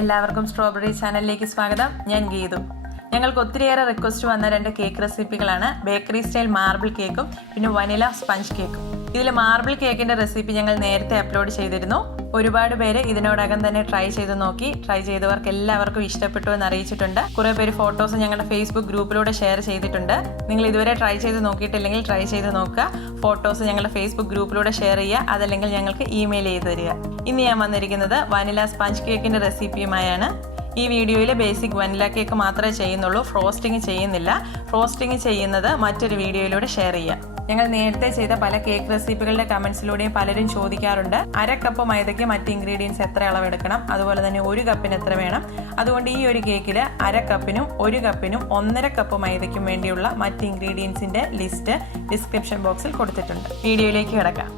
എല്ലാവർക്കും സ്ട്രോബെറി ചാനലിലേക്ക് സ്വാഗതം. ഞാൻ ഗീതു. ഞങ്ങൾക്ക് ഒത്തിരിയേറെ റിക്വസ്റ്റ് വന്ന 2 കേക്ക് റെസിപ്പികളാണ് ബേക്കറി സ്റ്റൈൽ മാർബിൾ കേക്കും പിന്നെ വനില സ്പഞ്ച് കേക്കും. ഇതിൽ മാർബിൾ കേക്കിന്റെ റെസിപ്പി ഞങ്ങൾ നേരത്തെ അപ്ലോഡ് ചെയ്തിരുന്നു. ഒരുപാട് പേര് ഇതിനോടകം തന്നെ ട്രൈ ചെയ്ത് നോക്കി. ട്രൈ ചെയ്തവർക്ക് എല്ലാവർക്കും ഇഷ്ടപ്പെട്ടു എന്ന് അറിയിച്ചിട്ടുണ്ട്. കുറെ പേര് ഫോട്ടോസ് ഞങ്ങളുടെ ഫേസ്ബുക്ക് ഗ്രൂപ്പിലൂടെ ഷെയർ ചെയ്തിട്ടുണ്ട്. നിങ്ങൾ ഇതുവരെ ട്രൈ ചെയ്ത് നോക്കിയിട്ടില്ലെങ്കിൽ ട്രൈ ചെയ്ത് നോക്കുക. ഫോട്ടോസ് ഞങ്ങളുടെ ഫേസ്ബുക്ക് ഗ്രൂപ്പിലൂടെ ഷെയർ ചെയ്യുക, അതല്ലെങ്കിൽ ഞങ്ങൾക്ക് ഇമെയിൽ ചെയ്ത് തരിക. ഇന്ന് ഞാൻ വന്നിരിക്കുന്നത് വനില സ്പഞ്ച് കേക്കിന്റെ റെസിപ്പിയുമായാണ്. ഈ വീഡിയോയിൽ ബേസിക് വനില കേക്ക് മാത്രമേ ചെയ്യുന്നുള്ളൂ, ഫ്രോസ്റ്റിംഗ് ചെയ്യുന്നില്ല. ഫ്രോസ്റ്റിംഗ് ചെയ്യുന്നത് മറ്റൊരു വീഡിയോയിലൂടെ ഷെയർ ചെയ്യാം. ഞങ്ങൾ നേരത്തെ ചെയ്ത പല കേക്ക് റെസിപ്പികളുടെ കമന്റ്സിലൂടെയും പലരും ചോദിക്കാറുണ്ട്, 1/2 കപ്പ് മൈദയ്ക്ക് മറ്റ് ഇൻഗ്രീഡിയൻസ് എത്ര അളവെടുക്കണം, അതുപോലെ തന്നെ 1 കപ്പിന് എത്ര വേണം. അതുകൊണ്ട് ഈ ഒരു കേക്കിൽ 1/2 കപ്പിനും 1 കപ്പിനും 1.5 കപ്പ് മൈദയ്ക്കും വേണ്ടിയുള്ള മറ്റ് ഇൻഗ്രീഡിയൻസിന്റെ ലിസ്റ്റ് ഡിസ്ക്രിപ്ഷൻ ബോക്സിൽ കൊടുത്തിട്ടുണ്ട്. വീഡിയോയിലേക്ക് കിടക്കാം.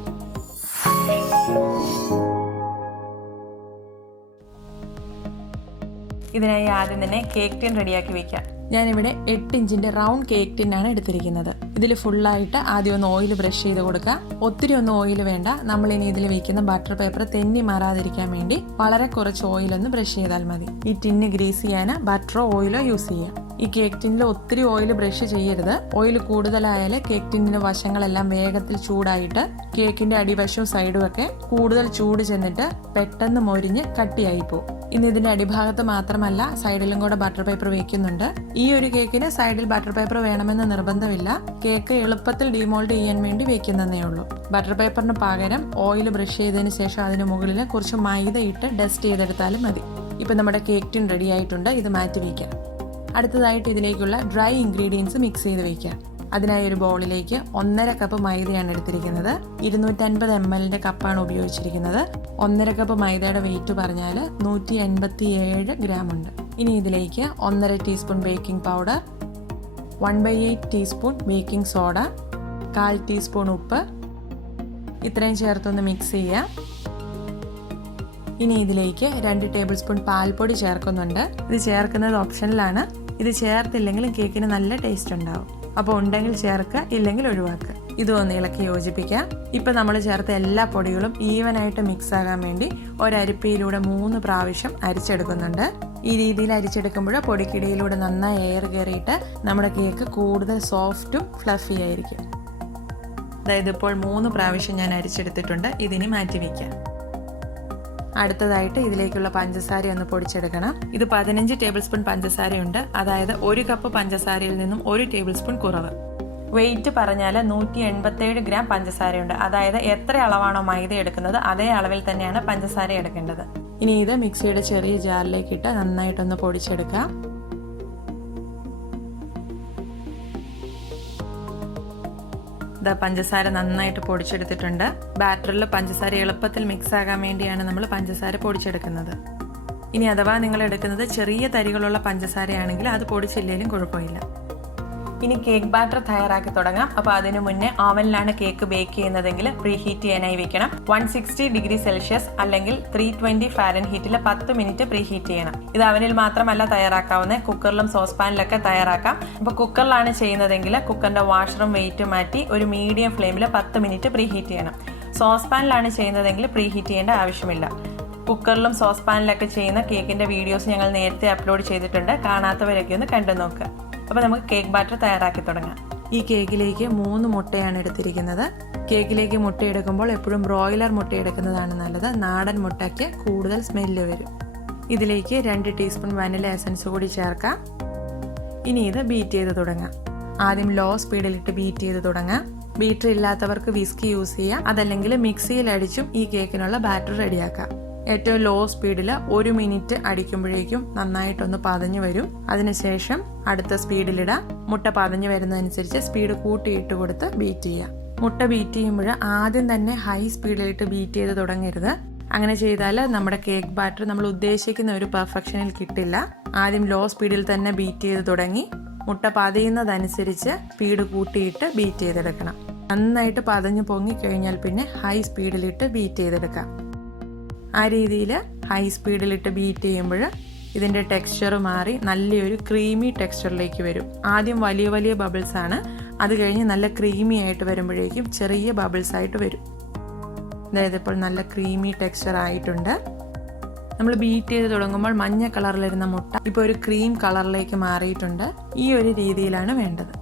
ഇതിനായി ആദ്യം തന്നെ കേക്ക് ടിൻ റെഡിയാക്കി വെക്കാം. ഞാനിവിടെ 8 ഇഞ്ചിന്റെ റൗണ്ട് കേക്ക് ടിന്നാണ് എടുത്തിരിക്കുന്നത്. ഇതിൽ ഫുള്ളായിട്ട് ആദ്യം ഒന്ന് ഓയിൽ ബ്രഷ് ചെയ്ത് കൊടുക്കുക. ഒത്തിരി ഒന്നും ഓയിൽ വേണ്ട. നമ്മൾ ഇനി ഇതിൽ വെക്കുന്ന ബട്ടർ പേപ്പർ തെന്നി മാറാതിരിക്കാൻ വേണ്ടി വളരെ കുറച്ച് ഓയിൽ ഒന്ന് ബ്രഷ് ചെയ്താൽ മതി. ഈ ടിന്ന് ഗ്രീസ് ചെയ്യാൻ ബട്ടറോ ഓയിലോ യൂസ് ചെയ്യാം. ഈ കേക്ക് ടിന്നിൽ ഒത്തിരി ഓയിൽ ബ്രഷ് ചെയ്യരുത്. ഓയിൽ കൂടുതലായാൽ കേക്ക് ടിന്നിന്റെ വശങ്ങളെല്ലാം വേഗത്തിൽ ചൂടായിട്ട് കേക്കിന്റെ അടിവശവും സൈഡും ഒക്കെ കൂടുതൽ ചൂട് ചെന്നിട്ട് പെട്ടെന്ന് മൊരിഞ്ഞ് കട്ടിയായി പോകും. ഇന്ന് ഇതിന്റെ അടിഭാഗത്ത് മാത്രമല്ല സൈഡിലും കൂടെ ബട്ടർ പേപ്പർ വെക്കുന്നുണ്ട്. ഈ ഒരു കേക്കിന് സൈഡിൽ ബട്ടർ പേപ്പർ വേണമെന്ന് നിർബന്ധമില്ല. കേക്ക് എളുപ്പത്തിൽ ഡിമോൾഡ് ചെയ്യാൻ വേണ്ടി വെക്കുന്നതേ ഉള്ളൂ. ബട്ടർ പേപ്പറിന് പകരം ഓയിൽ ബ്രഷ് ചെയ്തതിന് ശേഷം അതിന് മുകളിൽ കുറച്ച് മൈദ ഇട്ട് ഡസ്റ്റ് ചെയ്തെടുത്താലും മതി. ഇപ്പൊ നമ്മുടെ കേക്ക് ടിൻ റെഡി ആയിട്ടുണ്ട്. ഇത് മാറ്റി വയ്ക്കാം. അടുത്തതായിട്ട് ഇതിലേക്കുള്ള ഡ്രൈ ഇൻഗ്രീഡിയൻസ് മിക്സ് ചെയ്ത് വയ്ക്കാം. അതിനായി ഒരു ബൗളിലേക്ക് 1.5 കപ്പ് മൈദയാണ് എടുത്തിരിക്കുന്നത്. 250 ml കപ്പാണ് ഉപയോഗിച്ചിരിക്കുന്നത്. 1.5 കപ്പ് മൈദയുടെ വെയിറ്റ് പറഞ്ഞാൽ 187 ഗ്രാം ഉണ്ട്. ഇനി ഇതിലേക്ക് 1.5 teaspoon baking powder, 1/8 teaspoon baking soda, 1/4 teaspoon ഉപ്പ്, ഇത്രയും ചേർത്തൊന്ന് മിക്സ് ചെയ്യാം. ഇനി ഇതിലേക്ക് 2 ടേബിൾ സ്പൂൺ പാൽപ്പൊടി ചേർക്കുന്നുണ്ട്. ഇത് ചേർക്കുന്നത് ഓപ്ഷനിലാണ്. ഇത് ചേർത്തില്ലെങ്കിലും കേക്കിന് നല്ല ടേസ്റ്റ് ഉണ്ടാവും. അപ്പോൾ ഉണ്ടെങ്കിൽ ചേർക്കുക, ഇല്ലെങ്കിൽ ഒഴിവാക്കുക. ഇതൊന്ന് ഇളക്കി യോജിപ്പിക്കാം. ഇപ്പം നമ്മൾ ചേർത്ത എല്ലാ പൊടികളും ഈവനായിട്ട് മിക്സ് ആകാൻ വേണ്ടി ഒരരിപ്പയിലൂടെ 3 പ്രാവശ്യം അരിച്ചെടുക്കുന്നുണ്ട്. ഈ രീതിയിൽ അരിച്ചെടുക്കുമ്പോൾ പൊടിക്കിടയിലൂടെ നന്നായി എയർ കയറിയിട്ട് നമ്മുടെ കേക്ക് കൂടുതൽ സോഫ്റ്റും ഫ്ലഫി ആയിരിക്കും. അതായത് ഇപ്പോൾ 3 പ്രാവശ്യം ഞാൻ അരിച്ചെടുത്തിട്ടുണ്ട്. ഇതിനി മാറ്റി വയ്ക്കാം. അടുത്തതായിട്ട് ഇതിലേക്കുള്ള പഞ്ചസാര ഒന്ന് പൊടിച്ചെടുക്കണം. ഇത് 15 ടേബിൾ സ്പൂൺ പഞ്ചസാരയുണ്ട്. അതായത് 1 കപ്പ് പഞ്ചസാരയിൽ നിന്നും 1 ടേബിൾ സ്പൂൺ കുറവ്. വെയിറ്റ് പറഞ്ഞാൽ 187 ഗ്രാം പഞ്ചസാരയുണ്ട്. അതായത് എത്ര അളവാണോ മൈദ എടുക്കുന്നത് അതേ അളവിൽ തന്നെയാണ് പഞ്ചസാര എടുക്കേണ്ടത്. ഇനി ഇത് മിക്സിയുടെ ചെറിയ ജാറിലേക്ക് ഇട്ട് നന്നായിട്ടൊന്ന് പൊടിച്ചെടുക്കാം. പഞ്ചസാര നന്നായിട്ട് പൊടിച്ചെടുത്തിട്ടുണ്ട്. ബാറ്ററിൽ പഞ്ചസാര എളുപ്പത്തിൽ മിക്സ് ആകാൻ വേണ്ടിയാണ് നമ്മൾ പഞ്ചസാര പൊടിച്ചെടുക്കുന്നത്. ഇനി അഥവാ നിങ്ങൾ എടുക്കുന്നത് ചെറിയ തരികളുള്ള പഞ്ചസാരയാണെങ്കിൽ അത് പൊടിച്ചില്ലെങ്കിലും കുഴപ്പമില്ല. ഇനി കേക്ക് ബാറ്റർ തയ്യാറാക്കി തുടങ്ങാം. അപ്പോൾ അതിനു മുന്നേ ഓവനിലാണ് കേക്ക് ബേക്ക് ചെയ്യുന്നതെങ്കിൽ പ്രീ ഹീറ്റ് ചെയ്യാനായി വെക്കണം. 160 ഡിഗ്രി സെൽഷ്യസ് അല്ലെങ്കിൽ 320 ഫാരൻഹീറ്റിൽ 10 മിനിറ്റ് പ്രീ ഹീറ്റ് ചെയ്യണം. ഇത് അവനിൽ മാത്രമല്ല തയ്യാറാക്കാവുന്നത്, കുക്കറിലും സോസ് പാനിലൊക്കെ തയ്യാറാക്കാം. അപ്പോൾ കുക്കറിലാണ് ചെയ്യുന്നതെങ്കിൽ കുക്കറിന്റെ വാഷറും വെയിറ്റും മാറ്റി ഒരു മീഡിയം ഫ്ലെയിമിൽ 10 മിനിറ്റ് പ്രീ ഹീറ്റ് ചെയ്യണം. സോസ് പാനിലാണ് ചെയ്യുന്നതെങ്കിൽ പ്രീ ഹീറ്റ് ചെയ്യേണ്ട ആവശ്യമില്ല. കുക്കറിലും സോസ് പാനിലൊക്കെ ചെയ്യുന്ന കേക്കിന്റെ വീഡിയോസ് ഞങ്ങൾ നേരത്തെ അപ്ലോഡ് ചെയ്തിട്ടുണ്ട്. കാണാത്തവരൊക്കെ ഒന്ന് കണ്ടു നോക്കുക. അപ്പോൾ നമുക്ക് കേക്ക് ബാറ്റർ തയ്യാറാക്കി തുടങ്ങാം. ഈ കേക്കിലേക്ക് 3 മുട്ടയാണ് എടുത്തിരിക്കുന്നത്. കേക്കിലേക്ക് മുട്ട എടുക്കുമ്പോൾ എപ്പോഴും ബ്രോയിലർ മുട്ട എടുക്കുന്നതാണ് നല്ലത്. നാടൻ മുട്ടയ്ക്ക് കൂടുതൽ സ്മെല്ല് വരും. ഇതിലേക്ക് 2 ടീസ്പൂൺ വനില എസൻസ് കൂടി ചേർക്കാം. ഇനി ഇത് ബീറ്റ് ചെയ്ത് തുടങ്ങാം. ആദ്യം ലോ സ്പീഡിലിട്ട് ബീറ്റ് ചെയ്ത് തുടങ്ങാം. ബീറ്റർ ഇല്ലാത്തവർക്ക് വിസ്കി യൂസ് ചെയ്യാം. അതല്ലെങ്കിൽ മിക്സിയിൽ അടിച്ചും ഈ കേക്കിനുള്ള ബാറ്റർ റെഡിയാക്കാം. ഏറ്റവും ലോ സ്പീഡിൽ 1 മിനിറ്റ് അടിക്കുമ്പോഴേക്കും നന്നായിട്ടൊന്ന് പതഞ്ഞു വരും. അതിനുശേഷം അടുത്ത സ്പീഡിലിടാം. മുട്ട പതഞ്ഞു വരുന്നതനുസരിച്ച് സ്പീഡ് കൂട്ടിയിട്ട് കൊടുത്ത് ബീറ്റ് ചെയ്യാം. മുട്ട ബീറ്റ് ചെയ്യുമ്പോൾ ആദ്യം തന്നെ ഹൈ സ്പീഡിലിട്ട് ബീറ്റ് ചെയ്ത് തുടങ്ങരുത്. അങ്ങനെ ചെയ്താൽ നമ്മുടെ കേക്ക് ബാറ്റർ നമ്മൾ ഉദ്ദേശിക്കുന്ന ഒരു പെർഫെക്ഷനിൽ കിട്ടില്ല. ആദ്യം ലോ സ്പീഡിൽ തന്നെ ബീറ്റ് ചെയ്ത് തുടങ്ങി മുട്ട പതയുന്നതനുസരിച്ച് സ്പീഡ് കൂട്ടിയിട്ട് ബീറ്റ് ചെയ്തെടുക്കണം. നന്നായിട്ട് പതഞ്ഞു പൊങ്ങിക്കഴിഞ്ഞാൽ പിന്നെ ഹൈ സ്പീഡിലിട്ട് ബീറ്റ് ചെയ്തെടുക്കാം. ആ രീതിയിൽ ഹൈ സ്പീഡിലിട്ട് ബീറ്റ് ചെയ്യുമ്പോൾ ഇതിൻ്റെ ടെക്സ്ചർ മാറി നല്ലൊരു ക്രീമി ടെക്സ്ചറിലേക്ക് വരും. ആദ്യം വലിയ വലിയ ബബിൾസ് ആണ്, അത് കഴിഞ്ഞ് നല്ല ക്രീമി ആയിട്ട് വരുമ്പോഴേക്കും ചെറിയ ബബിൾസ് ആയിട്ട് വരും. അതായത് ഇപ്പോൾ നല്ല ക്രീമി ടെക്സ്ചർ ആയിട്ടുണ്ട്. നമ്മൾ ബീറ്റ് ചെയ്ത് തുടങ്ങുമ്പോൾ മഞ്ഞ കളറിലിരുന്ന മുട്ട ഇപ്പോൾ ഒരു ക്രീം കളറിലേക്ക് മാറിയിട്ടുണ്ട്. ഈ ഒരു രീതിയിലാണ് വേണ്ടത്.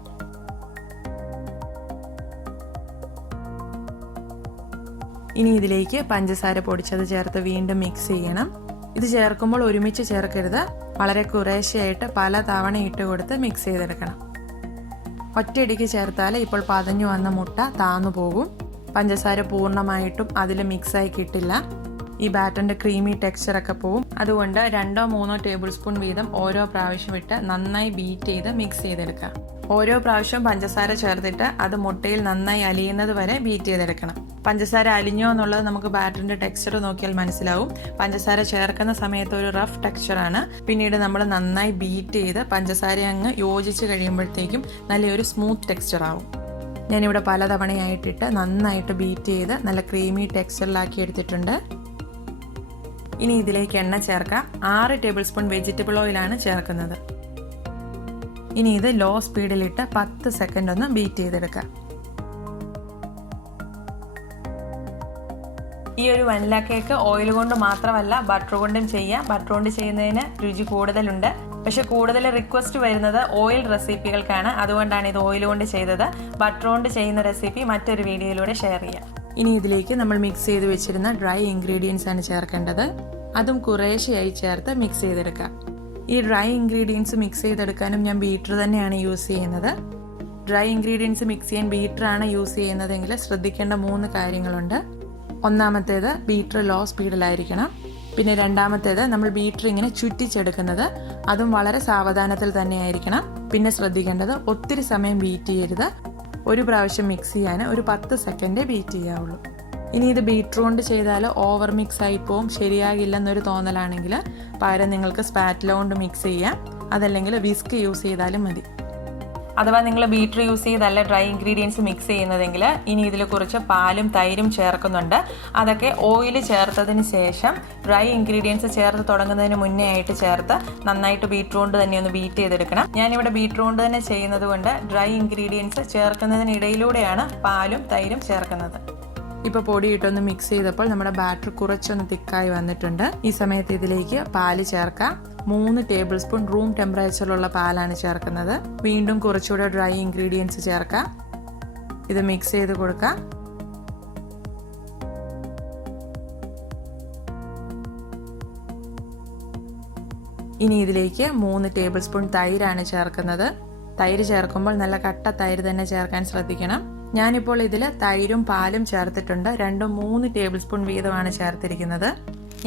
ഇനി ഇതിലേക്ക് പഞ്ചസാര പൊടിച്ചത് ചേർത്ത് വീണ്ടും മിക്സ് ചെയ്യണം. ഇത് ചേർക്കുമ്പോൾ ഒരുമിച്ച് ചേർക്കരുത്, വളരെ കുറേശ്ശെയായിട്ട് പല തവണ ഇട്ട് കൊടുത്ത് മിക്സ് ചെയ്തെടുക്കണം. ഒറ്റയടിക്ക് ചേർത്താൽ ഇപ്പോൾ പതഞ്ഞു വന്ന മുട്ട താന്നു പോകും. പഞ്ചസാര പൂർണ്ണമായിട്ടും അതിൽ മിക്സായി കിട്ടില്ല. ഈ ബാറ്ററിൻ്റെ ക്രീമി ടെക്സ്ചറൊക്കെ പോവും. അതുകൊണ്ട് 2-3 ടേബിൾ സ്പൂൺ വീതം ഓരോ പ്രാവശ്യം ഇട്ട് നന്നായി ബീറ്റ് ചെയ്ത് മിക്സ് ചെയ്തെടുക്കുക. ഓരോ പ്രാവശ്യം പഞ്ചസാര ചേർത്തിട്ട് അത് മുട്ടയിൽ നന്നായി അലിയുന്നത് വരെ ബീറ്റ് ചെയ്തെടുക്കണം. പഞ്ചസാര അലിഞ്ഞോ എന്നുള്ളത് നമുക്ക് ബാറ്ററിൻ്റെ ടെക്സ്ചർ നോക്കിയാൽ മനസ്സിലാവും. പഞ്ചസാര ചേർക്കുന്ന സമയത്ത് ഒരു റഫ് ടെക്സ്ചറാണ്. പിന്നീട് നമ്മൾ നന്നായി ബീറ്റ് ചെയ്ത് പഞ്ചസാര അങ്ങ് യോജിച്ച് കഴിയുമ്പോഴത്തേക്കും നല്ലൊരു സ്മൂത്ത് ടെക്സ്ചർ ആവും. ഞാനിവിടെ പലതവണയായിട്ടിട്ട് നന്നായിട്ട് ബീറ്റ് ചെയ്ത് നല്ല ക്രീമി ടെക്സ്ചറിലാക്കി എടുത്തിട്ടുണ്ട്. ഇനി ഇതിലേക്ക് എണ്ണ ചേർക്കാം. 6 ടേബിൾ സ്പൂൺ വെജിറ്റബിൾ ഓയിലാണ് ചേർക്കുന്നത്. ഇനി ഇത് ലോ സ്പീഡിലിട്ട് 10 സെക്കൻഡ് ഒന്ന് ബീറ്റ് ചെയ്തെടുക്കാം. ഈ ഒരു വനില കേക്ക് ഓയിൽ കൊണ്ട് മാത്രമല്ല ബട്ടർ കൊണ്ടും ചെയ്യാം. ബട്ടർ കൊണ്ട് ചെയ്യുന്നതിന് രുചി കൂടുതലുണ്ട്. പക്ഷെ കൂടുതൽ റിക്വസ്റ്റ് വരുന്നത് ഓയിൽ റെസിപ്പികൾക്കാണ്. അതുകൊണ്ടാണ് ഇത് ഓയിൽ കൊണ്ട് ചെയ്തത്. ബട്ടർ കൊണ്ട് ചെയ്യുന്ന റെസിപ്പി മറ്റൊരു വീഡിയോയിലൂടെ ഷെയർ ചെയ്യാം. ഇനി ഇതിലേക്ക് നമ്മൾ മിക്സ് ചെയ്ത് വെച്ചിരുന്ന ഡ്രൈ ഇൻഗ്രീഡിയൻസ് ആണ് ചേർക്കേണ്ടത്. അതും കുറേശ്ശെയായി ചേർത്ത് മിക്സ് ചെയ്തെടുക്കാം. ഈ ഡ്രൈ ഇൻഗ്രീഡിയൻസ് മിക്സ് ചെയ്തെടുക്കാനും ഞാൻ ബീറ്റർ തന്നെയാണ് യൂസ് ചെയ്യുന്നത്. ഡ്രൈ ഇൻഗ്രീഡിയൻസ് മിക്സ് ചെയ്യാൻ ബീറ്ററാണ് യൂസ് ചെയ്യുന്നതെങ്കിൽ ശ്രദ്ധിക്കേണ്ട 3 കാര്യങ്ങളുണ്ട്. ഒന്നാമത്തേത് ബീറ്റർ ലോ സ്പീഡിലായിരിക്കണം. പിന്നെ രണ്ടാമത്തേത് നമ്മൾ ബീറ്റർ ഇങ്ങനെ ചുറ്റിച്ചെടുക്കുന്നത് അതും വളരെ സാവധാനത്തിൽ തന്നെ ആയിരിക്കണം. പിന്നെ ശ്രദ്ധിക്കേണ്ടത് ഒത്തിരി സമയം ബീറ്റ് ചെയ്യരുത്. ഒരു പ്രാവശ്യം മിക്സ് ചെയ്യാൻ ഒരു 10 സെക്കൻഡേ ബീറ്റ് ചെയ്യാവുള്ളൂ. ഇനി ഇത് ബീറ്റർ കൊണ്ട് ചെയ്താൽ ഓവർ മിക്സ് ആയി പോവും, ശരിയാകില്ലെന്നൊരു തോന്നലാണെങ്കിൽ പകരം നിങ്ങൾക്ക് സ്പാറ്റില കൊണ്ട് മിക്സ് ചെയ്യാം. അതല്ലെങ്കിൽ വിസ്ക് യൂസ് ചെയ്താലും മതി. അഥവാ നിങ്ങൾ ബീറ്റർ യൂസ് ചെയ്തല്ല ഡ്രൈ ഇൻഗ്രീഡിയൻസ് മിക്സ് ചെയ്യുന്നതെങ്കിൽ ഇനി ഇതിൽ കുറച്ച് പാലും തൈരും ചേർക്കുന്നുണ്ട്. അതൊക്കെ ഓയിൽ ചേർത്തതിന് ശേഷം ഡ്രൈ ഇൻഗ്രീഡിയൻസ് ചേർത്ത് തുടങ്ങുന്നതിന് മുന്നേ ആയിട്ട് ചേർത്ത് നന്നായിട്ട് ബീറ്റർ കൊണ്ട് തന്നെ ഒന്ന് ബീറ്റ് ചെയ്തെടുക്കണം. ഞാനിവിടെ ബീറ്റർ കൊണ്ട് തന്നെ ചെയ്യുന്നത് കൊണ്ട് ഡ്രൈ ഇൻഗ്രീഡിയൻസ് ചേർക്കുന്നതിനിടയിലൂടെയാണ് പാലും തൈരും ചേർക്കുന്നത്. ഇപ്പോൾ പൊടിയിട്ടൊന്ന് മിക്സ് ചെയ്തപ്പോൾ നമ്മുടെ ബാറ്റർ കുറച്ചൊന്ന് തിക്കായി വന്നിട്ടുണ്ട്. ഈ സമയത്ത് ഇതിലേക്ക് പാല് ചേർക്കാം. 3 ടേബിൾ സ്പൂൺ റൂം ടെമ്പറേച്ചറിലുള്ള പാലാണ് ചേർക്കുന്നത്. വീണ്ടും കുറച്ചുകൂടെ ഡ്രൈ ഇൻഗ്രീഡിയൻസ് ചേർക്കാം. ഇത് മിക്സ് ചെയ്ത് കൊടുക്കാം. ഇനി ഇതിലേക്ക് 3 ടേബിൾ സ്പൂൺ തൈരാണ് ചേർക്കുന്നത്. തൈര് ചേർക്കുമ്പോൾ നല്ല കട്ട തൈര് തന്നെ ചേർക്കാൻ ശ്രദ്ധിക്കണം. ഞാനിപ്പോൾ ഇതിൽ തൈരും പാലും ചേർത്തിട്ടുണ്ട്. 2-3 ടേബിൾ സ്പൂൺ വീതമാണ് ചേർത്തിരിക്കുന്നത്.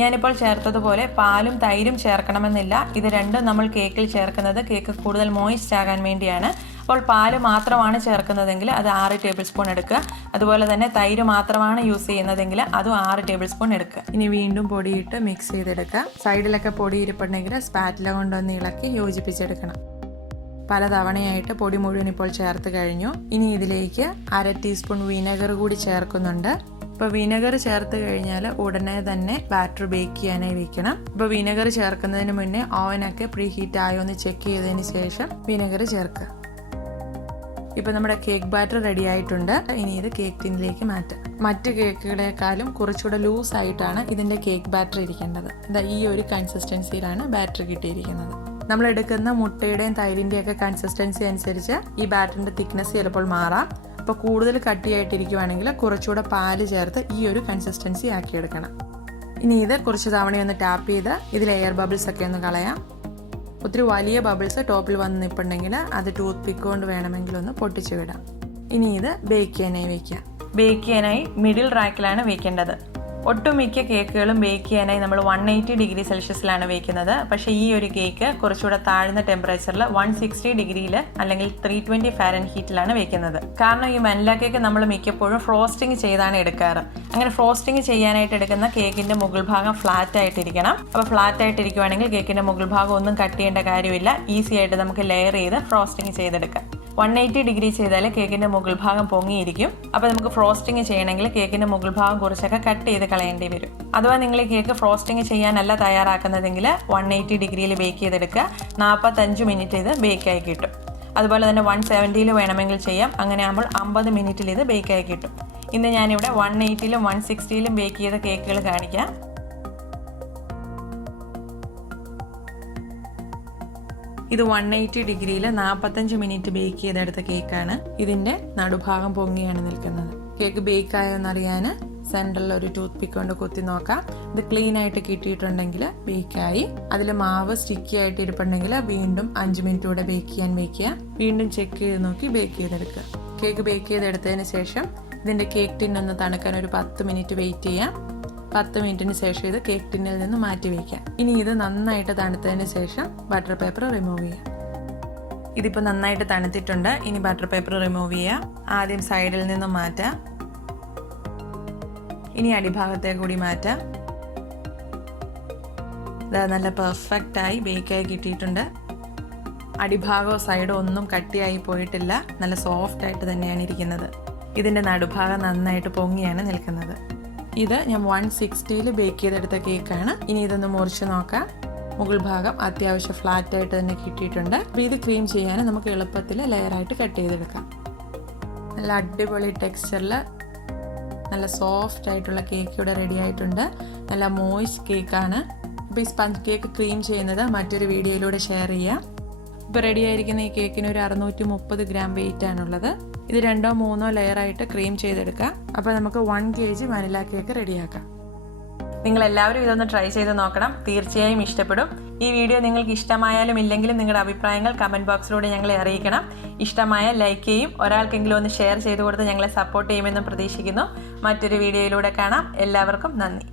ഞാനിപ്പോൾ ചേർത്തതുപോലെ പാലും തൈരും ചേർക്കണമെന്നില്ല. ഇത് രണ്ടും നമ്മൾ കേക്കിൽ ചേർക്കുന്നത് കേക്ക് കൂടുതൽ മോയിസ്റ്റ് ആകാൻ വേണ്ടിയാണ്. അപ്പോൾ പാല് മാത്രമാണ് ചേർക്കുന്നതെങ്കിൽ അത് 6 ടേബിൾ സ്പൂൺ എടുക്കുക. അതുപോലെ തന്നെ തൈര് മാത്രമാണ് യൂസ് ചെയ്യുന്നതെങ്കിൽ അതും 6 ടേബിൾ സ്പൂൺ എടുക്കുക. ഇനി വീണ്ടും പൊടിയിട്ട് മിക്സ് ചെയ്തെടുക്കുക. സൈഡിലൊക്കെ പൊടി ഇരിപ്പുണ്ടെങ്കിൽ സ്പാറ്റില കൊണ്ടൊന്ന് ഇളക്കി യോജിപ്പിച്ചെടുക്കണം. പല തവണയായിട്ട് പൊടി മുഴുവൻ ഇപ്പോൾ ചേർത്ത് കഴിഞ്ഞു. ഇനി ഇതിലേക്ക് 1/2 ടീസ്പൂൺ വിനെഗർ കൂടി ചേർക്കുന്നുണ്ട്. ഇപ്പോൾ വിനെഗർ ചേർത്ത് കഴിഞ്ഞാൽ ഉടനെ തന്നെ ബാറ്റർ ബേക്ക് ചെയ്യാനായി വെക്കണം. ഇപ്പോൾ വിനെഗർ ചേർക്കുന്നതിന് മുന്നേ ഓവനൊക്കെ പ്രീ ഹീറ്റ് ആയോ എന്ന് ചെക്ക് ചെയ്തതിന് ശേഷം വിനെഗർ ചേർക്കുക. ഇപ്പോൾ നമ്മുടെ കേക്ക് ബാറ്റർ റെഡി ആയിട്ടുണ്ട്. ഇനി ഇത് കേക്ക് ടിന്നിലേക്ക് മാറ്റാം. മറ്റ് കേക്കുകളെക്കാളും കുറച്ചുകൂടെ ലൂസ് ആയിട്ടാണ് ഇതിൻ്റെ കേക്ക് ബാറ്റർ ഇരിക്കേണ്ടത്. ഇതാ ഈ ഒരു കൺസിസ്റ്റൻസിയിലാണ് ബാറ്റർ കിട്ടിയിരിക്കുന്നത്. നമ്മൾ എടുക്കുന്ന മുട്ടയുടെയും തൈരിൻ്റെയും ഒക്കെ കൺസിസ്റ്റൻസി അനുസരിച്ച് ഈ ബാറ്ററിൻ്റെ തിക്നെസ് ചിലപ്പോൾ മാറാം. അപ്പോൾ കൂടുതൽ കട്ടിയായിട്ടിരിക്കുവാണെങ്കിൽ കുറച്ചുകൂടെ പാല് ചേർത്ത് ഈ ഒരു കൺസിസ്റ്റൻസി ആക്കിയെടുക്കണം. ഇനി ഇത് കുറച്ച് തവണയൊന്ന് ടാപ്പ് ചെയ്ത് ഇതിൽ എയർ ബബിൾസ് ഒക്കെ ഒന്ന് കളയാം. ഒത്തിരി വലിയ ബബിൾസ് ടോപ്പിൽ വന്ന് നിൽപ്പുണ്ടെങ്കിൽ അത് ടൂത്ത് പിക്ക് കൊണ്ട് വേണമെങ്കിൽ ഒന്ന് പൊട്ടിച്ചു വിടാം. ഇനി ഇത് ബേക്ക് ചെയ്യാനായി വയ്ക്കുക. ബേക്ക് ചെയ്യാനായി മിഡിൽ റാക്കിലാണ് വയ്ക്കേണ്ടത്. ഒട്ടുമിക്ക കേക്കുകളും ബേക്ക് ചെയ്യാനായി നമ്മൾ 180 ഡിഗ്രി സെൽഷ്യസിലാണ് വയ്ക്കുന്നത്. പക്ഷേ ഈ ഒരു കേക്ക് കുറച്ചുകൂടെ താഴ്ന്ന ടെമ്പറേച്ചറിൽ 160 ഡിഗ്രിയിൽ അല്ലെങ്കിൽ 320 ഫാരൻഹീറ്റിലാണ് വയ്ക്കുന്നത്. കാരണം ഈ വനില കേക്ക് നമ്മൾ മിക്കപ്പോഴും ഫ്രോസ്റ്റിംഗ് ചെയ്താണ് എടുക്കാറ്. അങ്ങനെ ഫ്രോസ്റ്റിംഗ് ചെയ്യാനായിട്ട് എടുക്കുന്ന കേക്കിൻ്റെ മുകൾ ഭാഗം ഫ്ലാറ്റ് ആയിട്ടിരിക്കണം. അപ്പോൾ ഫ്ലാറ്റ് ആയിട്ടിരിക്കുവാണെങ്കിൽ കേക്കിൻ്റെ മുകൾ ഭാഗം ഒന്നും കട്ട് ചെയ്യേണ്ട കാര്യമില്ല. ഈസി ആയിട്ട് നമുക്ക് ലെയർ ചെയ്ത് ഫ്രോസ്റ്റിംഗ് ചെയ്തെടുക്കാം. 180 ഡിഗ്രി ചെയ്താൽ കേക്കിൻ്റെ മുകൾ ഭാഗം പൊങ്ങിയിരിക്കും. അപ്പോൾ നമുക്ക് ഫ്രോസ്റ്റിംഗ് ചെയ്യണമെങ്കിൽ കേക്കിൻ്റെ മുകൾ ഭാഗം കുറച്ചൊക്കെ കട്ട് ചെയ്ത് കളയേണ്ടി വരും. അഥവാ നിങ്ങൾ ഈ കേക്ക് ഫ്രോസ്റ്റിംഗ് ചെയ്യാനല്ല തയ്യാറാക്കുന്നതെങ്കിൽ 180 ഡിഗ്രിയിൽ ബേക്ക് ചെയ്തെടുക്കുക. 45 മിനിറ്റ് ഇത് ബേക്കായി കിട്ടും. അതുപോലെ തന്നെ 170 വേണമെങ്കിൽ ചെയ്യാം. അങ്ങനെ ആകുമ്പോൾ 50 മിനിറ്റിൽ ഇത് ബേക്കായി കിട്ടും. ഇന്ന് ഞാനിവിടെ 180 160 ബേക്ക് ചെയ്ത കേക്കുകൾ കാണിക്കാം. ഇത് 180 ഡിഗ്രിയിൽ 45 മിനിറ്റ് ബേക്ക് ചെയ്തെടുത്ത കേക്കാണ്. ഇതിൻ്റെ നടുഭാഗം പൊങ്ങിയാണ് നിൽക്കുന്നത്. കേക്ക് ബേക്കായോ എന്നറിയാൻ സെൻറ്ററിൽ ഒരു ടൂത്ത് പിക്ക് കൊണ്ട് കുത്തി നോക്കാം. ഇത് ക്ലീൻ ആയിട്ട് കിട്ടിയിട്ടുണ്ടെങ്കിൽ ബേക്കായി. അതിൽ മാവ് സ്റ്റിക്കി ആയിട്ട് ഇരിപ്പുണ്ടെങ്കിൽ വീണ്ടും 5 മിനിറ്റ് കൂടെ ബേക്ക് ചെയ്യാൻ വയ്ക്കുക. വീണ്ടും ചെക്ക് ചെയ്ത് നോക്കി ബേക്ക് ചെയ്തെടുക്കുക. കേക്ക് ബേക്ക് ചെയ്തെടുത്തതിന് ശേഷം ഇതിൻ്റെ കേക്ക് ടിന്നൊന്ന് തണുക്കാൻ ഒരു 10 മിനിറ്റ് വെയിറ്റ് ചെയ്യാം. 10 മിനിറ്റിന് ശേഷം ഇത് കേക്ക് ടിന്നിൽ നിന്ന് മാറ്റി വയ്ക്കാം. ഇനി ഇത് നന്നായിട്ട് തണുത്തതിന് ശേഷം ബട്ടർ പേപ്പർ റിമൂവ് ചെയ്യാം. ഇതിപ്പോൾ നന്നായിട്ട് തണുത്തിട്ടുണ്ട്. ഇനി ബട്ടർ പേപ്പർ റിമൂവ് ചെയ്യാം. ആദ്യം സൈഡിൽ നിന്നും മാറ്റാം. ഇനി അടിഭാഗത്തെ കൂടി മാറ്റാം. ഇത് നല്ല പെർഫെക്റ്റായി ബേക്കായി കിട്ടിയിട്ടുണ്ട്. അടിഭാഗമോ സൈഡോ ഒന്നും കട്ടിയായി പോയിട്ടില്ല. നല്ല സോഫ്റ്റ് ആയിട്ട് തന്നെയാണ് ഇരിക്കുന്നത്. ഇതിൻ്റെ നടുഭാഗം നന്നായിട്ട് പൊങ്ങിയാണ് നിൽക്കുന്നത്. ഇത് ഞാൻ 160-ൽ ബേക്ക് ചെയ്തെടുത്ത കേക്കാണ്. ഇനി ഇതൊന്ന് മുറിച്ച് നോക്കാം. മുകൾ ഭാഗം അത്യാവശ്യം ഫ്ലാറ്റ് ആയിട്ട് തന്നെ കിട്ടിയിട്ടുണ്ട്. അപ്പോൾ ഇത് ക്രീം ചെയ്യാൻ നമുക്ക് എളുപ്പത്തിൽ ലെയറായിട്ട് കട്ട് ചെയ്തെടുക്കാം. നല്ല അടിപൊളി ടെക്സ്ചറിൽ നല്ല സോഫ്റ്റ് ആയിട്ടുള്ള കേക്ക് ഇവിടെ റെഡി ആയിട്ടുണ്ട്. നല്ല മോയ്സ്റ്റ് കേക്കാണ്. അപ്പോൾ ഈ സ്പഞ്ച് കേക്ക് ക്രീം ചെയ്യുന്നത് മറ്റൊരു വീഡിയോയിലൂടെ ഷെയർ ചെയ്യാം. ഇപ്പോൾ റെഡി ആയിരിക്കുന്ന ഈ കേക്കിന് ഒരു 630 ഗ്രാം വെയിറ്റ് ആണുള്ളത്. ഇത് 2-3 ലെയറായിട്ട് ക്രീം ചെയ്തെടുക്കാം. അപ്പോൾ നമുക്ക് 1 kg വനില കേക്ക് റെഡിയാക്കാം. നിങ്ങളെല്ലാവരും ഇതൊന്ന് ട്രൈ ചെയ്ത് നോക്കണം. തീർച്ചയായും ഇഷ്ടപ്പെടും. ഈ വീഡിയോ നിങ്ങൾക്ക് ഇഷ്ടമായാലും ഇല്ലെങ്കിലും നിങ്ങളുടെ അഭിപ്രായങ്ങൾ കമൻറ്റ് ബോക്സിലൂടെ ഞങ്ങളെ അറിയിക്കണം. ഇഷ്ടമായാൽ ലൈക്ക് ചെയ്യും. ഒരാൾക്കെങ്കിലും ഒന്ന് ഷെയർ ചെയ്ത് കൊടുത്ത് ഞങ്ങളെ സപ്പോർട്ട് ചെയ്യുമെന്നും പ്രതീക്ഷിക്കുന്നു. മറ്റൊരു വീഡിയോയിലൂടെ കാണാം. എല്ലാവർക്കും നന്ദി.